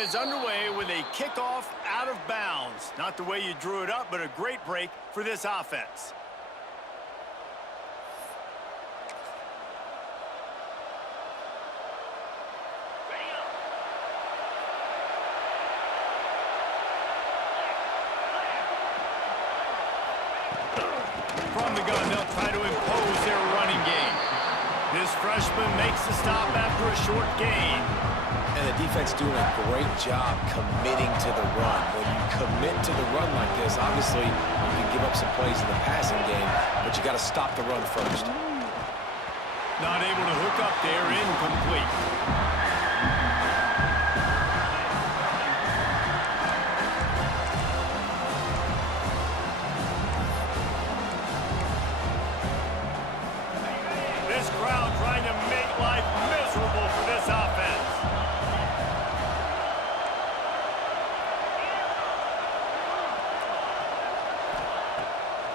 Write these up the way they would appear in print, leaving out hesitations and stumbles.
is underway with a kickoff out of bounds. Not the way you drew it up, but a great break for this offense. From the gun, they'll try to impose their running game. This freshman makes the stop after a short gain. And the defense doing a great job committing to the run. When you commit to the run like this, obviously you can give up some plays in the passing game, but you got to stop the run first. Not able to hook up there, incomplete. This crowd trying to make life miserable for this offense.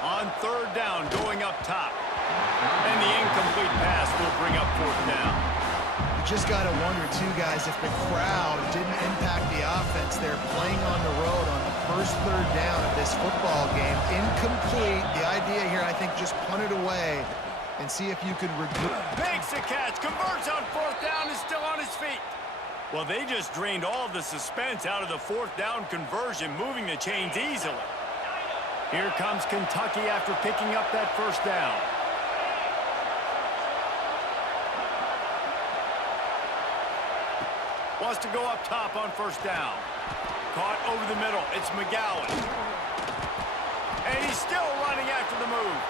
On third down, going up top. And the incomplete pass will bring up fourth down. You just got to wonder, too, guys, if the crowd didn't impact the offense. They're playing on the road on the first third down of this football game. Incomplete. The idea here, I think, just punt it away and see if you could makes the catch, converts on fourth down, is still on his feet. Well, they just drained all the suspense out of the fourth down conversion, moving the chains easily. Here comes Kentucky after picking up that first down. Wants to go up top on first down. Caught over the middle. It's McGowan. And he's still running after the move.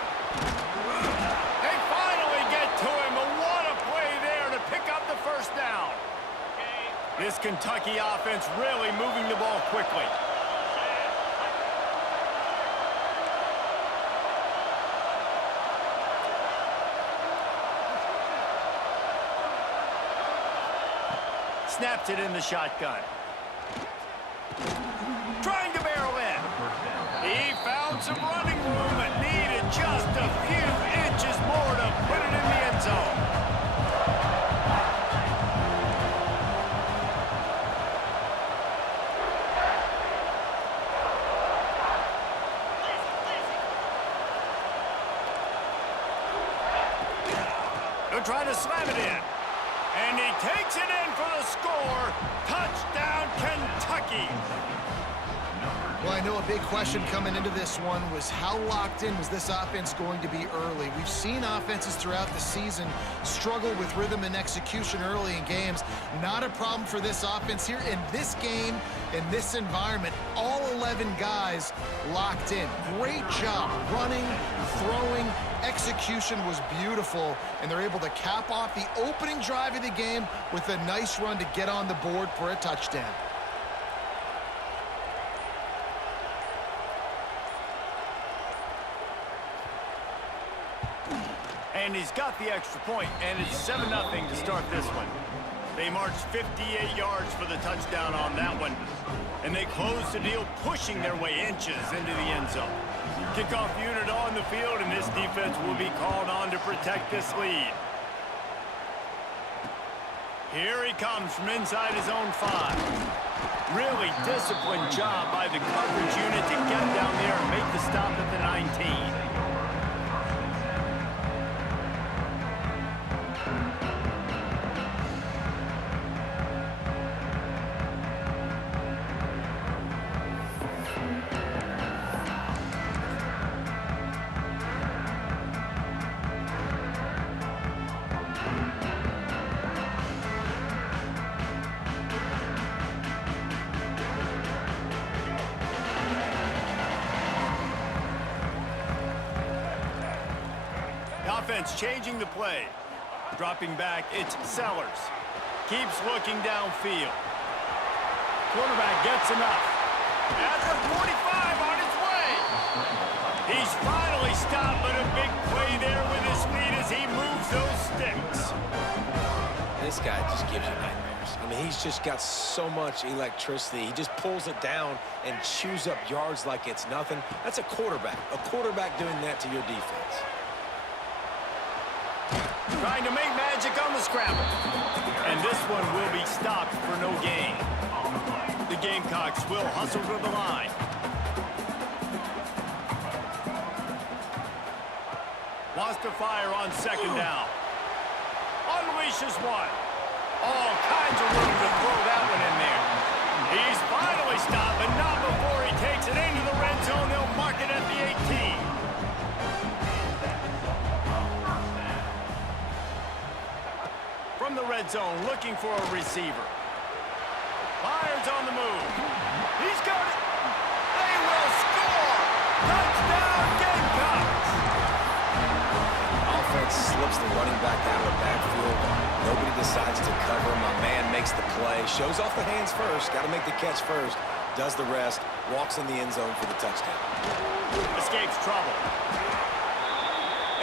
They finally get to him. But what a play there to pick up the first down. This Kentucky offense really moving the ball quickly. Snaps it in the shotgun. Trying to barrel in. He found some running room and needed just a few inches more to put it in the end zone. They'll try to slam it in. And he takes it in for the score. Touchdown, Kentucky. Well, I know a big question coming into this one was how locked in was this offense going to be early? We've seen offenses throughout the season struggle with rhythm and execution early in games. Not a problem for this offense here in this game, in this environment. All 11 guys locked in. Great job running, throwing. Execution was beautiful, and they're able to cap off the opening drive of the game with a nice run to get on the board for a touchdown. And he's got the extra point, and it's 7-0 to start this one. They marched 58 yards for the touchdown on that one. And they closed the deal, pushing their way inches into the end zone. Kickoff unit on the field, and this defense will be called on to protect this lead. Here he comes from inside his own 5. Really disciplined job by the coverage unit to get down there and make the stop at the 19. Offense changing the play. Dropping back, it's Sellers. Keeps looking downfield. Quarterback gets enough. At the 45 on his way. He's finally stopped, but a big play there with his feet as he moves those sticks. This guy just gives you nightmares. I mean, he's just got so much electricity. He just pulls it down and chews up yards like it's nothing. That's a quarterback. A quarterback doing that to your defense. Trying to make magic on the scramble. And this one will be stopped for no gain. Gamecocks will hustle to the line. Wants to fire on second down. Unleashes one. All kinds of room to throw that one in there. He's finally stopped, but not before he takes it into the red zone. They'll mark it at the 18. From the red zone, looking for a receiver. Fires on the move. He's got it. They will score. Touchdown, Gamecocks. Offense slips the running back out of the backfield. Nobody decides to cover him. My man makes the play. Shows off the hands first. Got to make the catch first. Does the rest. Walks in the end zone for the touchdown. Escapes trouble.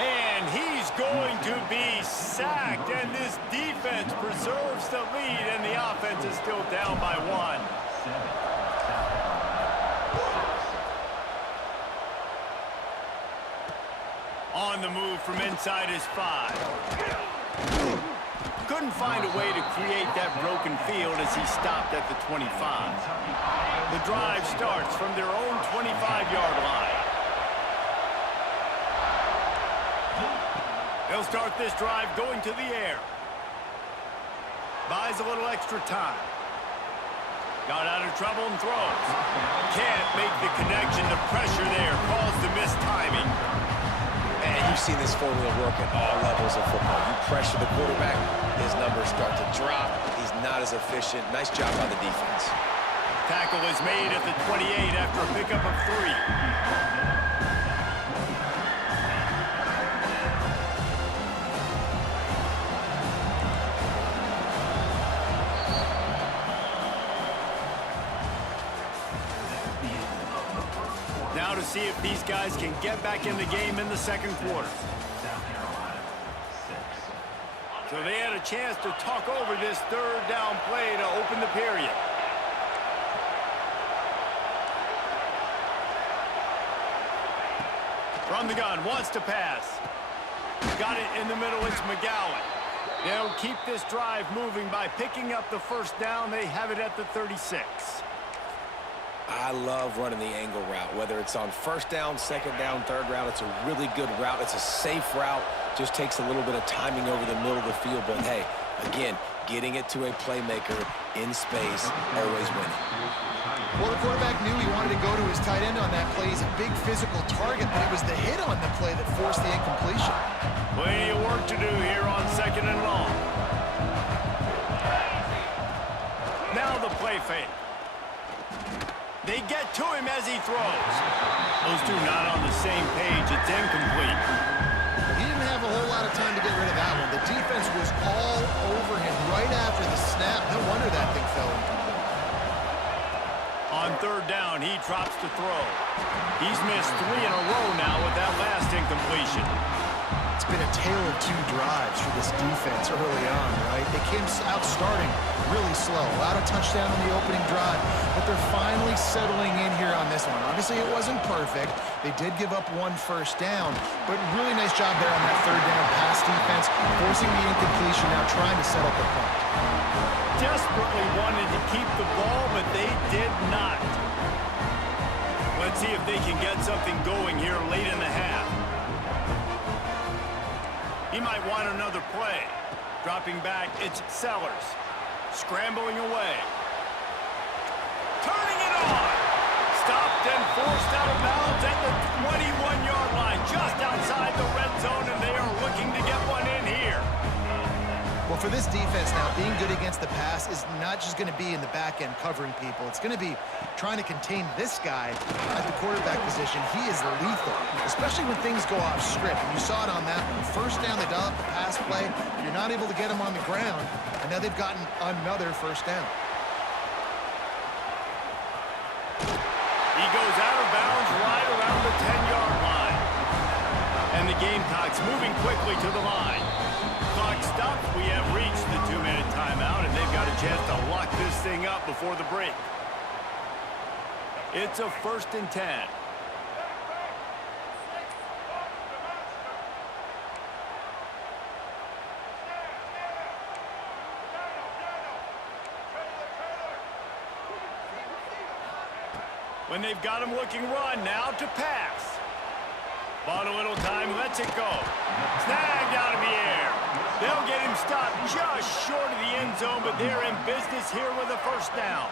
And he's going to be sacked. And this defense preserves the lead. And the offense is still down by 1. On the move from inside his 5. Couldn't find a way to create that broken field as he stopped at the 25. The drive starts from their own 25-yard line. They'll start this drive going to the air. Buys a little extra time. Got out of trouble and throws. Can't make the connection. The pressure there caused the missed timing. And you've seen this formula work at all levels of football. You pressure the quarterback, his numbers start to drop. He's not as efficient. Nice job by the defense. Tackle is made at the 28 after a pickup of 3. Now to see if these guys can get back in the game in the second quarter. So they had a chance to talk over this third down play to open the period. From the gun, wants to pass. Got it in the middle, it's McGowan. They'll keep this drive moving by picking up the first down. They have it at the 36. I love running the angle route, whether it's on first down, second down, third route. It's a really good route. It's a safe route. Just takes a little bit of timing over the middle of the field. But, hey, again, getting it to a playmaker in space, always winning. Well, the quarterback knew he wanted to go to his tight end on that play. He's a big physical target, but it was the hit on the play that forced the incompletion. Plenty of work to do here on second and long. Now the play fake. They get to him as he throws. Those two not on the same page. It's incomplete. He didn't have a whole lot of time to get rid of that one. The defense was all over him right after the snap. No wonder that thing fell incomplete. On third down, he drops to throw. He's missed 3 in a row now with that last incompletion. It's been a tale of 2 drives for this defense early on, right? They came out starting really slow. Allowed a touchdown on the opening drive, but they're finally settling in here on this one. Obviously, it wasn't perfect. They did give up 1 first down, but really nice job there on that third down pass defense, forcing the incompletion, now trying to set up a punt. Desperately wanted to keep the ball, but they did not. Let's see if they can get something going here late in the half. He might want another play. Dropping back, it's Sellers. Scrambling away. Turning it on. Stopped and forced out of bounds at the 21-yard line, just outside the red zone, and they are looking to get one in here. Well, for this defense now, being good against the pass is not just going to be in the back end covering people. It's going to be trying to contain this guy at the quarterback position. He is lethal, especially when things go off script. And you saw it on that one. First down, they dial up the pass play. You're not able to get him on the ground, and now they've gotten another first down. He goes out of bounds right around the 10-yard line. And the Gamecocks moving quickly to the line. Clock stopped. We have reached the 2-minute timeout, and they've got a chance to lock this thing up before the break. It's a 1st and 10. When they've got him looking run, now to pass. Bought a little time, lets it go. Snagged out of the air. They'll get him stopped just short of the end zone, but they're in business here with a first down.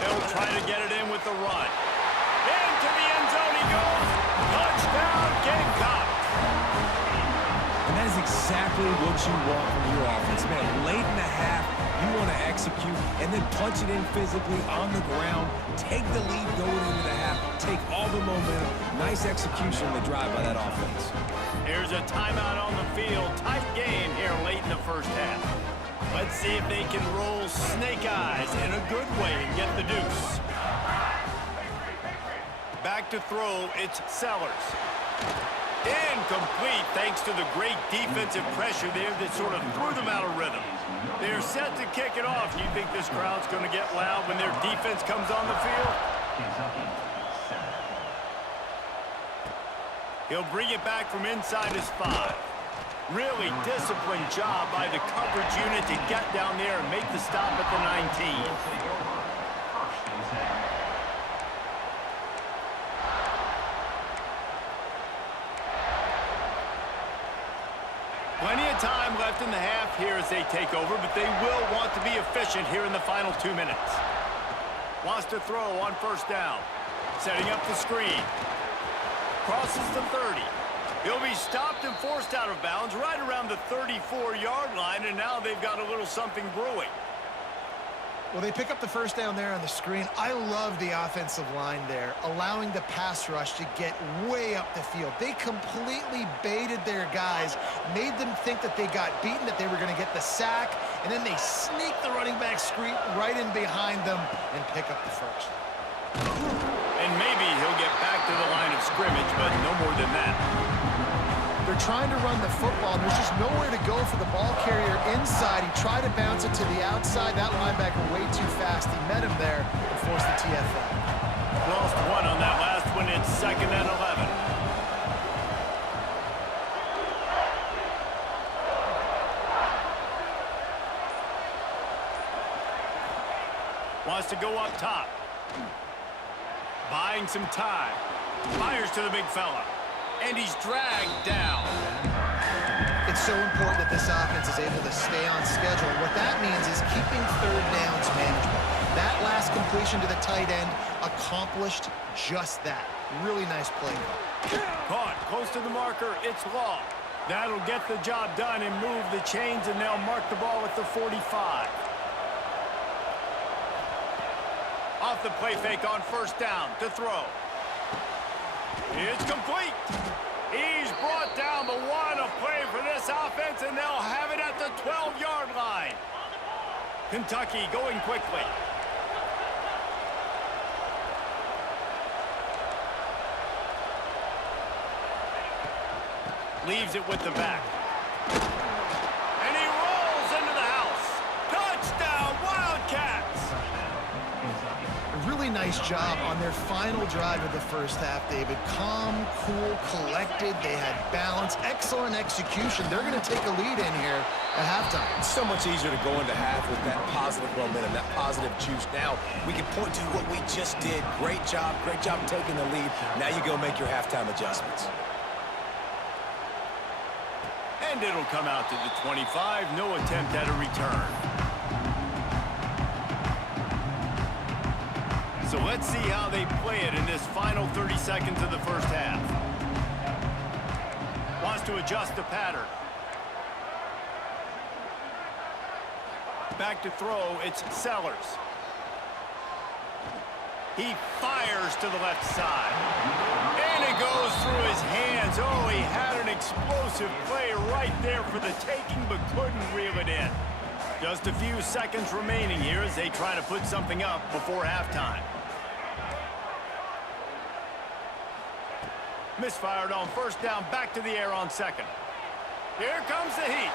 They'll try to get it in with the run. Into the end zone he goes. Touchdown, Gamecocks. And that is exactly what you want from your offense, man. Late in the half, you want to execute and then punch it in physically on the ground. Take the lead going into the half. Take all the momentum. Nice execution on the drive by that offense. Here's a timeout on the field. Tight game here late in the first half. Let's see if they can roll snake eyes in a good way and get the deuce. Back to throw, it's Sellers. Incomplete thanks to the great defensive pressure there that sort of threw them out of rhythm. They're set to kick it off. You think this crowd's going to get loud when their defense comes on the field? He'll bring it back from inside his 5. Really disciplined job by the coverage unit to get down there and make the stop at the 19. Plenty of time left in the half here as they take over, but they will want to be efficient here in the final 2 minutes. Wants to throw on first down. Setting up the screen. Crosses the 30. He'll be stopped and forced out of bounds right around the 34-yard line, and now they've got a little something brewing. Well, they pick up the first down there on the screen. I love the offensive line there, allowing the pass rush to get way up the field. They completely baited their guys, made them think that they got beaten, that they were going to get the sack, and then they sneak the running back screen right in behind them and pick up the first. And maybe he'll get back to the line of scrimmage, but no more than that. They're trying to run the football, and there's just nowhere to go for the ball carrier inside. He tried to bounce it to the outside. That linebacker way too fast. He met him there and forced the TFL. Lost one on that last one. It's 2nd and 11. Wants to go up top. Buying some time. Fires to the big fella. And he's dragged down. It's so important that this offense is able to stay on schedule. What that means is keeping third downs manageable. That last completion to the tight end accomplished just that. Really nice play. Caught close to the marker. It's Law. That'll get the job done and move the chains, and they'll mark the ball at the 45. Off the play fake on first down to throw. It's complete. He's brought down, but what a play for this offense, and they'll have it at the 12-yard line. Kentucky going quickly. Leaves it with the back. And he rolls into the house. Touchdown, Wildcats! Really nice job on their final drive of the first half, David. Calm, cool, collected. They had balance. Excellent execution. They're going to take a lead in here at halftime. It's so much easier to go into half with that positive momentum, that positive juice. Now we can point to what we just did. Great job taking the lead. Now you go make your halftime adjustments. And it'll come out to the 25. No attempt at a return. So let's see how they play it in this final 30 seconds of the first half. Wants to adjust the pattern. Back to throw, it's Sellers. He fires to the left side. And it goes through his hands. Oh, he had an explosive play right there for the taking, but couldn't reel it in. Just a few seconds remaining here as they try to put something up before halftime. Misfired on first down, back to the air on second. Here comes the heat.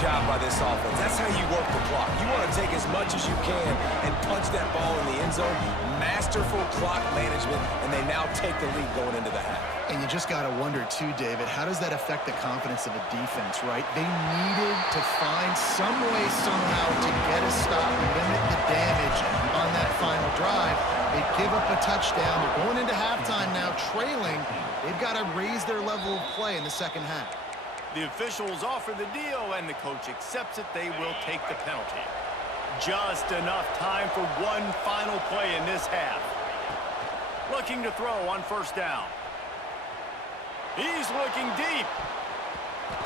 job by this offense. That's how you work the clock. You want to take as much as you can and punch that ball in the end zone. Masterful clock management, and they now take the lead going into the half. And you just got to wonder, too, David, how does that affect the confidence of a defense, right? They needed to find some way, somehow, to get a stop and limit the damage on that final drive. They give up a touchdown. They're going into halftime now, trailing. They've got to raise their level of play in the second half. The officials offer the deal, and the coach accepts it. They will take the penalty. Just enough time for one final play in this half. Looking to throw on first down. He's looking deep.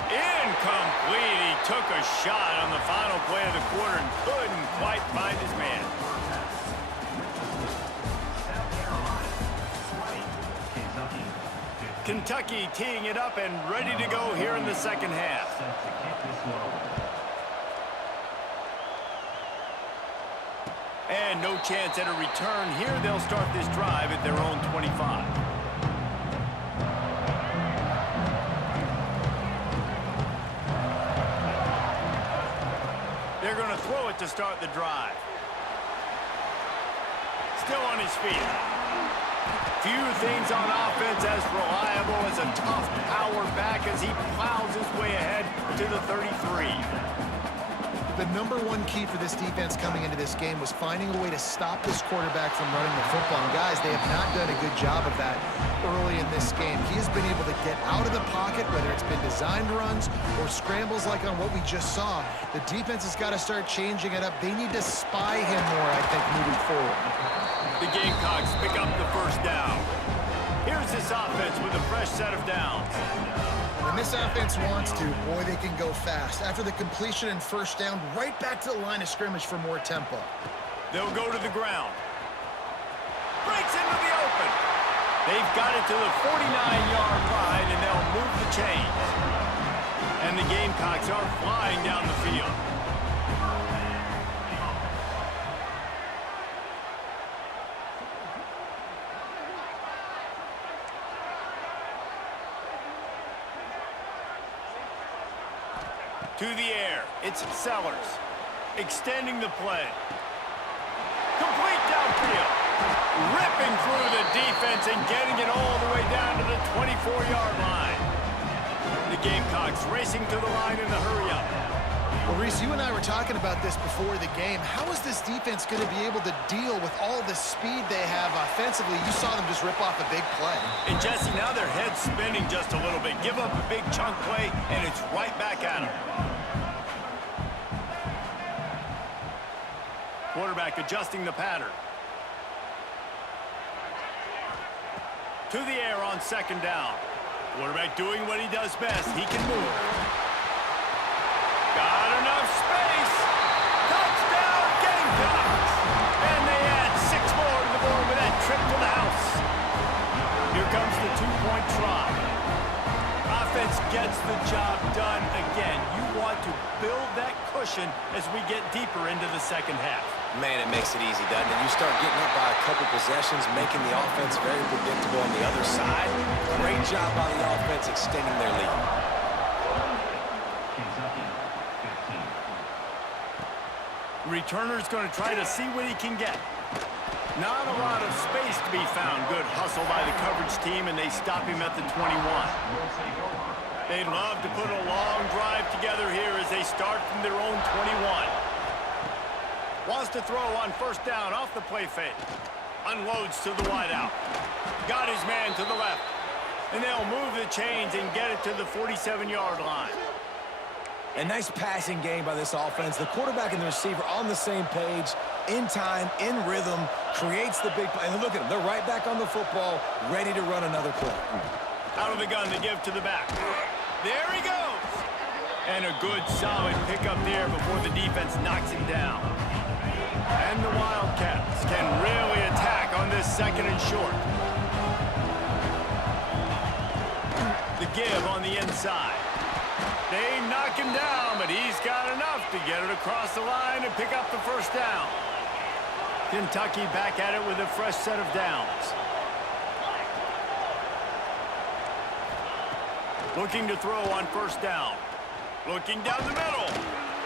Incomplete. He took a shot on the final play of the quarter and couldn't quite find his man. Kentucky teeing it up and ready to go here in the second half. And no chance at a return here. They'll start this drive at their own 25. They're going to throw it to start the drive. Still on his feet. Few things on offense as reliable as a tough power back as he plows his way ahead to the 33. The number one key for this defense coming into this game was finding a way to stop this quarterback from running the football. And guys, they have not done a good job of that early in this game. He has been able to get out of the pocket, whether it's been designed runs or scrambles like on what we just saw. The defense has got to start changing it up. They need to spy him more, I think, moving forward. The Gamecocks pick up the first down. Here's this offense with a fresh set of downs. When this offense wants to, boy, they can go fast. After the completion and first down, right back to the line of scrimmage for more tempo. They'll go to the ground. Breaks into the open. They've got it to the 49-yard line, and they'll move the chains. And the Gamecocks are flying down the field. To the air, it's Sellers, extending the play. Complete downfield, ripping through the defense and getting it all the way down to the 24-yard line. The Gamecocks racing to the line in the hurry-up. Well, Reese, you and I were talking about this before the game. How is this defense going to be able to deal with all the speed they have offensively? You saw them just rip off a big play. And Jesse, now their head's spinning just a little bit. Give up a big chunk play, and it's right back at them. Quarterback adjusting the pattern. To the air on second down. Quarterback doing what he does best. He can move. Got enough space. Touchdown, Gamecocks. And they add 6 more to the board with that trip to the house. Here comes the two-point try. Offense gets the job done again. You want to build that cushion as we get deeper into the second half. Man, it makes it easy, doesn't it? You start getting up by a couple possessions, making the offense very predictable on the other side. Great job by the offense extending their lead. Returner's going to try to see what he can get. Not a lot of space to be found. Good hustle by the coverage team, and they stop him at the 21. They'd love to put a long drive together here as they start from their own 21. Wants to throw on first down off the play fake. Unloads to the wideout. Got his man to the left. And they'll move the chains and get it to the 47-yard line. A nice passing game by this offense. The quarterback and the receiver on the same page, in time, in rhythm, creates the big play. And look at them. They're right back on the football, ready to run another play. Out of the gun to give to the back. There he goes. And a good, solid pickup there before the defense knocks him down. And the Wildcats can really attack on this second and short. The give on the inside. They knock him down, but he's got enough to get it across the line and pick up the first down. Kentucky back at it with a fresh set of downs. Looking to throw on first down. Looking down the middle.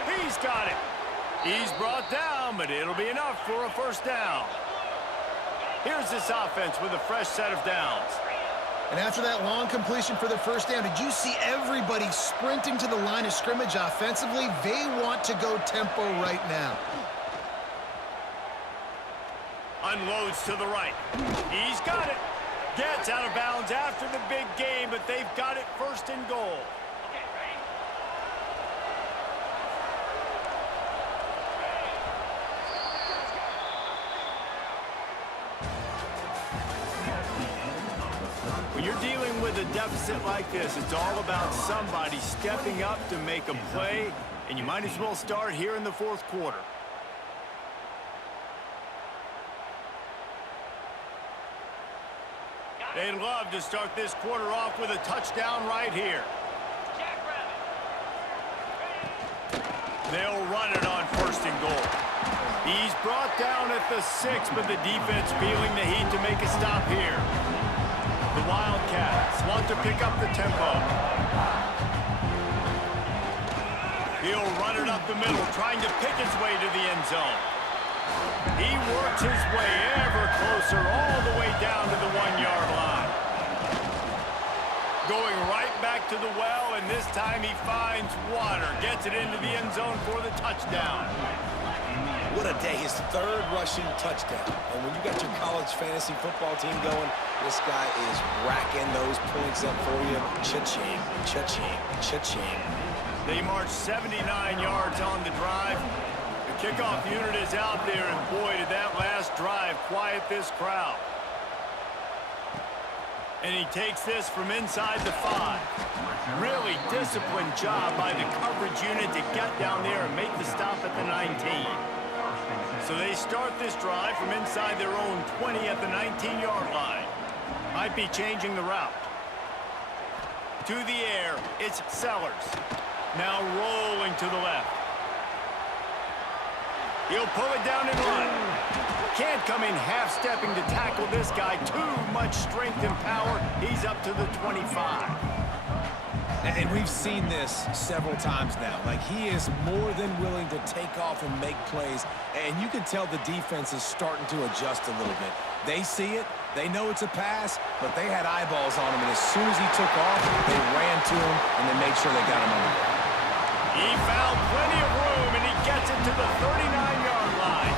He's got it. He's brought down, but it'll be enough for a first down. Here's this offense with a fresh set of downs. And after that long completion for the first down, did you see everybody sprinting to the line of scrimmage offensively? They want to go tempo right now. Unloads to the right. He's got it. Gets out of bounds after the big game, but they've got it first and goal. When you're dealing with a deficit like this, it's all about somebody stepping up to make a play, and you might as well start here in the fourth quarter. They'd love to start this quarter off with a touchdown right here. They'll run it on first and goal. He's brought down at the 6, but the defense feeling the heat to make a stop here. The Wildcats want to pick up the tempo. He'll run it up the middle, trying to pick his way to the end zone. He works his way ever closer all the way down to the 1-yard line. Going right back to the well, and this time he finds water. Gets it into the end zone for the touchdown. What a day, his third rushing touchdown. And when you got your college fantasy football team going, this guy is racking those points up for you. Cha-ching, cha-ching, cha-ching. They march 79 yards on the drive. The kickoff unit is out there, and boy, did that last drive quiet this crowd. And he takes this from inside the 5. Really disciplined job by the coverage unit to get down there and make the stop at the 19. So they start this drive from inside their own 20 at the 19-yard line. Might be changing the route. To the air, it's Sellers. Now rolling to the left. He'll pull it down and run. Can't come in half-stepping to tackle this guy. Too much strength and power. He's up to the 25. And we've seen this several times now. Like, he is more than willing to take off and make plays. And you can tell the defense is starting to adjust a little bit. They see it. They know it's a pass, but they had eyeballs on him. And as soon as he took off, they ran to him, and they made sure they got him under. He found plenty of room, and he gets it to the 39-yard line.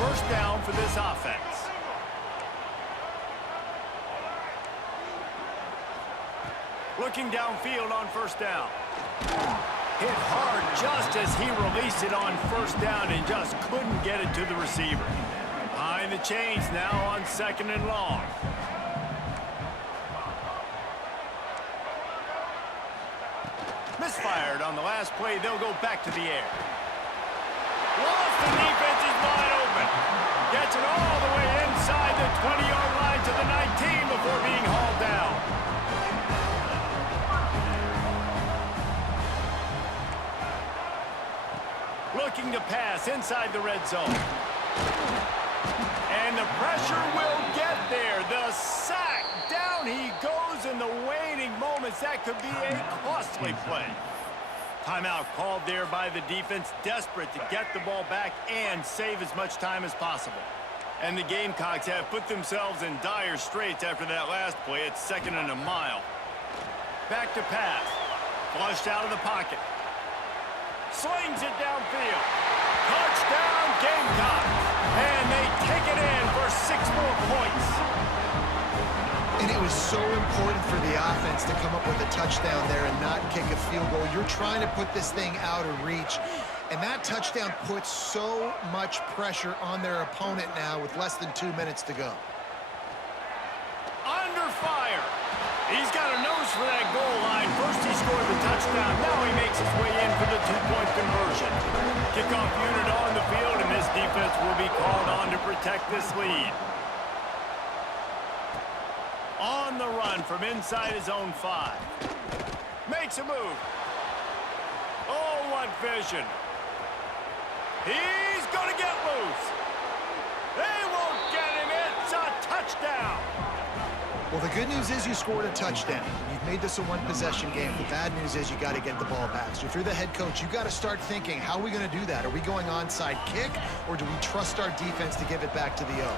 First down for this offense. Looking downfield on first down. Hit hard just as he released it on first down and just couldn't get it to the receiver. Behind the chains now on second and long. Misfired on the last play. They'll go back to the air. Lost, the defense is wide open. Gets it all the way inside the 20-yard line to the 19 before being hauled down. Looking to pass inside the red zone. And the pressure will get there. The sack. Down he goes in the waning moments. That could be a costly play. Timeout called there by the defense, desperate to get the ball back and save as much time as possible. And the Gamecocks have put themselves in dire straits after that last play. It's second and a mile. Back to pass. Flushed out of the pocket. Slings it downfield. Touchdown Gamecocks. And they take it in for 6 more points. And it was so important for the offense to come up with a touchdown there and not kick a field goal. You're trying to put this thing out of reach. And that touchdown puts so much pressure on their opponent now with less than 2 minutes to go. Under fire. He's got a nose for that goal line. First he scored the touchdown. Now he makes his way in for the 2-point conversion. Kickoff unit on the field, and this defense will be called on to protect this lead. On the run from inside his own 5. Makes a move. Oh, what vision. He's going to get loose. They won't get him. It's a touchdown. Well, the good news is you scored a touchdown. You've made this a one-possession game. The bad news is you got to get the ball back. So if you're the head coach, you got to start thinking, how are we going to do that? Are we going onside kick, or do we trust our defense to give it back to the O?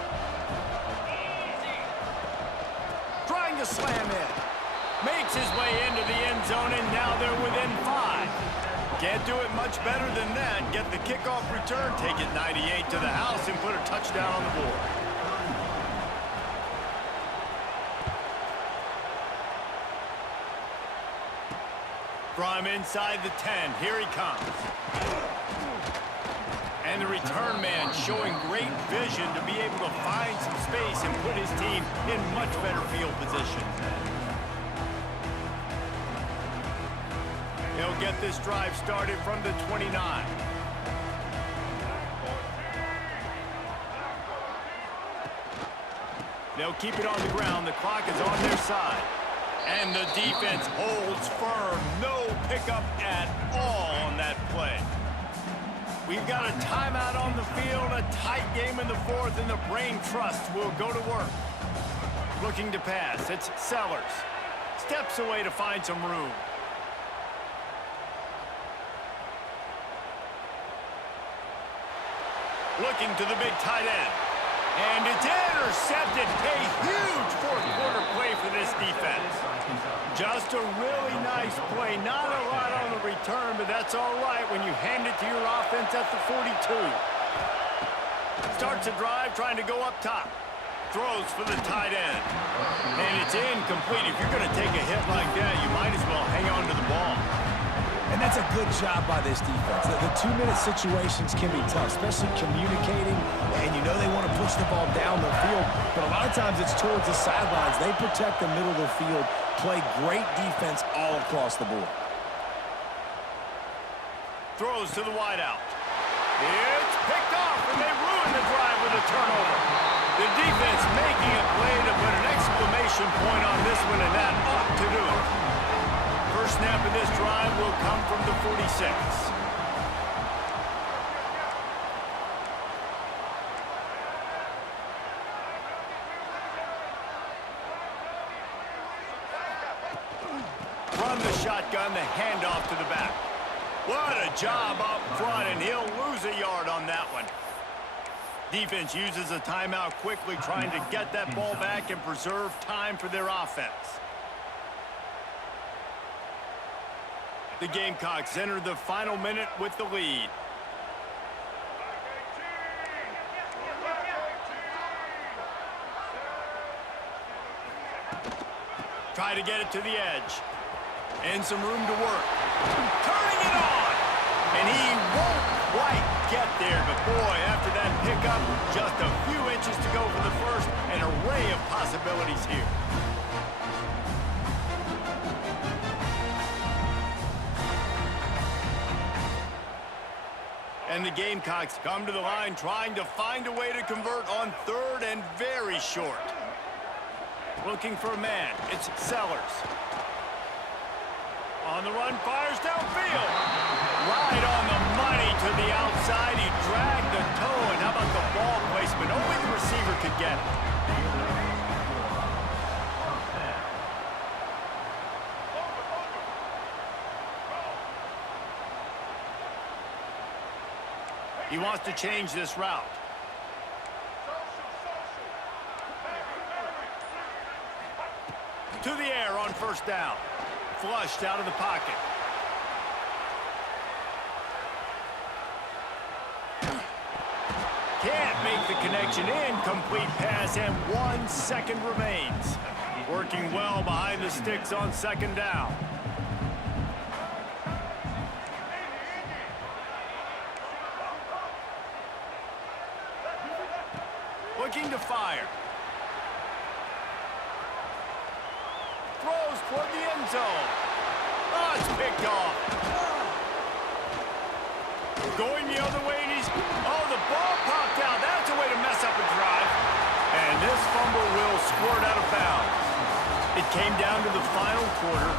Trying to slam in. Makes his way into the end zone, and now they're within 5. Can't do it much better than that. Get the kickoff return, take it 98 to the house, and put a touchdown on the board. From inside the 10, here he comes. And the return man showing great vision to be able to find some space and put his team in much better field position. He'll get this drive started from the 29. They'll keep it on the ground. The clock is on their side. And the defense holds firm. No pickup at all on that play. We've got a timeout on the field, a tight game in the fourth, and the brain trust will go to work. Looking to pass. It's Sellers. Steps away to find some room. Looking to the big tight end. And it's intercepted. A huge fourth-quarter play for this defense. Just a really nice play. Not a lot on the return, but that's all right when you hand it to your offense at the 42. Starts a drive trying to go up top. Throws for the tight end. And it's incomplete. If you're going to take a hit like that, you might as well hang on to the ball. And that's a good job by this defense. The 2-minute situations can be tough, especially communicating, and you know they want to push the ball down the field, but a lot of times it's towards the sidelines. They protect the middle of the field, play great defense all across the board. Throws to the wideout. It's picked off, and they ruin the drive with a turnover. The defense making a play to put an exclamation point on this one, and that ought to do it. First snap of this drive will come from the 46. From the shotgun, the handoff to the back. What a job up front, and he'll lose a yard on that one. Defense uses a timeout quickly, trying to get that ball back and preserve time for their offense. The Gamecocks enter the final minute with the lead. Try to get it to the edge. And some room to work. Turning it on! And he won't quite get there, but boy, after that pickup, just a few inches to go for the first. An array of possibilities here. And the Gamecocks come to the line trying to find a way to convert on third and very short. Looking for a man. It's Sellers. On the run, fires downfield. Right on the money to the outside. He dragged the toe, and how about the ball placement? Only the receiver could get it. He wants to change this route. To the air on first down. Flushed out of the pocket. Can't make the connection. Incomplete pass, and 1 second remains. Working well behind the sticks on second down. Looking to fire. Throws toward the end zone. Oh, it's picked off. Going the other way, and he's... Oh, the ball popped out. That's a way to mess up a drive. And this fumble will squirt out of bounds. It came down to the final quarter.